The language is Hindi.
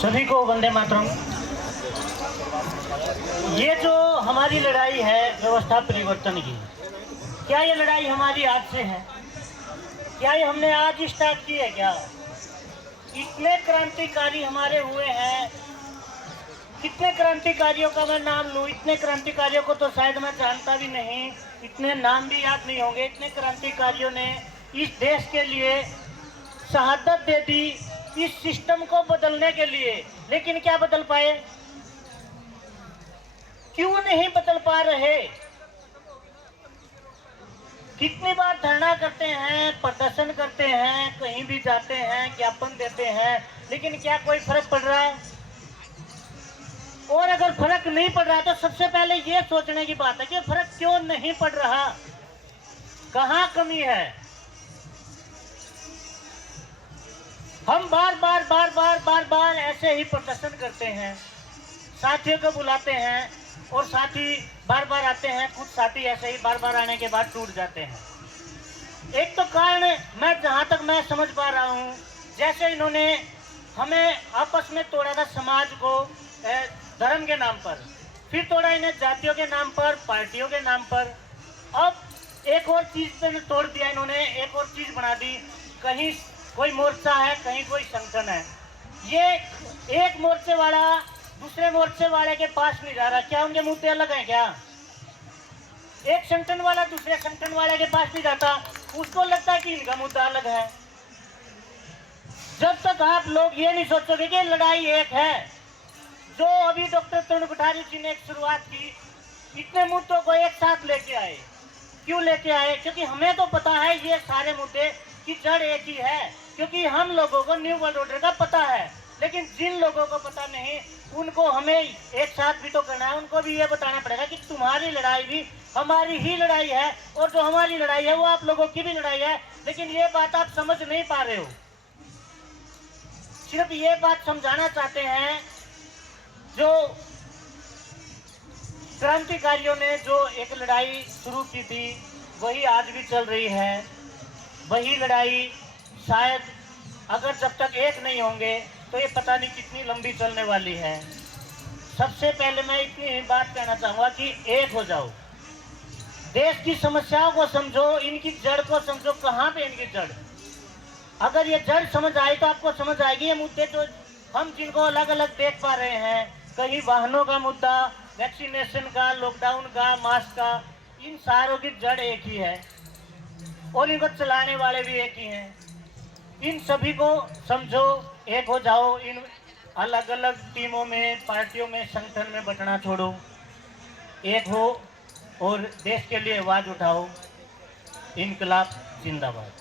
सभी को वंदे मातरम। ये जो हमारी लड़ाई है व्यवस्था परिवर्तन की, क्या ये लड़ाई हमारी आज से है? क्या ये हमने आज स्टार्ट की है? क्या इतने क्रांतिकारी हमारे हुए हैं? कितने क्रांतिकारियों का मैं नाम लूं? इतने क्रांतिकारियों को तो शायद मैं जानता भी नहीं, इतने नाम भी याद नहीं होंगे। इतने क्रांतिकारियों ने इस देश के लिए शहादत दे दी, इस सिस्टम को बदलने के लिए। लेकिन क्या बदल पाए? क्यों नहीं बदल पा रहे? कितनी बार धरना करते हैं, प्रदर्शन करते हैं, कहीं भी जाते हैं, ज्ञापन देते हैं, लेकिन क्या कोई फर्क पड़ रहा है? और अगर फर्क नहीं पड़ रहा तो सबसे पहले ये सोचने की बात है कि फर्क क्यों नहीं पड़ रहा, कहां कमी है। हम बार बार ऐसे ही प्रदर्शन करते हैं, साथियों को बुलाते हैं और साथी बार बार आते हैं। कुछ साथी ऐसे ही बार बार आने के बाद टूट जाते हैं। एक तो कारण मैं जहां तक मैं समझ पा रहा हूं, जैसे इन्होंने हमें आपस में तोड़ा था, समाज को धर्म के नाम पर, फिर तोड़ा इन्हें जातियों के नाम पर, पार्टियों के नाम पर। अब एक और चीज पे तोड़ दिया इन्होंने, एक और चीज बना दी। कहीं कोई मोर्चा है, कहीं कोई संगठन है। ये एक मोर्चे वाला दूसरे मोर्चे वाले के पास नहीं जा रहा। क्या उनके मुद्दे अलग हैं? क्या एक संगठन वाला दूसरे संगठन वाले के पास नहीं जाता? उसको लगता है कि इनका मुद्दा अलग है। जब तक आप लोग ये नहीं सोचोगे कि लड़ाई एक है, जो अभी डॉक्टर तरुण कटारिया जी ने एक शुरुआत की, इतने मुद्दों को एक साथ लेके आए। क्यों लेके आए? क्योंकि हमें तो पता है ये सारे मुद्दे की जड़ एक ही है। क्योंकि हम लोगों को न्यू वर्ल्ड ऑर्डर का पता है, लेकिन जिन लोगों को पता नहीं उनको हमें एक साथ भी तो करना है। उनको भी ये बताना पड़ेगा कि तुम्हारी लड़ाई भी हमारी ही लड़ाई है, और जो हमारी लड़ाई है वो आप लोगों की भी लड़ाई है। लेकिन ये बात आप समझ नहीं पा रहे हो। सिर्फ ये बात समझाना चाहते हैं, जो क्रांतिकारियों ने जो एक लड़ाई शुरू की थी वही आज भी चल रही है। वही लड़ाई शायद अगर जब तक एक नहीं होंगे तो ये पता नहीं कितनी लंबी चलने वाली है। सबसे पहले मैं इतनी ही बात कहना चाहूँगा कि एक हो जाओ, देश की समस्याओं को समझो, इनकी जड़ को समझो। कहाँ पे इनकी जड़? अगर ये जड़ समझ आई तो आपको समझ आएगी ये मुद्दे जो हम जिनको अलग अलग देख पा रहे हैं, कहीं वाहनों का मुद्दा, वैक्सीनेशन का, लॉकडाउन का, मास्क का, इन सारों की जड़ एक ही है और इनको चलाने वाले भी एक ही हैं। इन सभी को समझो, एक हो जाओ। इन अलग अलग टीमों में, पार्टियों में, संगठन में बंटना छोड़ो, एक हो और देश के लिए आवाज उठाओ। इनकलाब जिंदाबाद।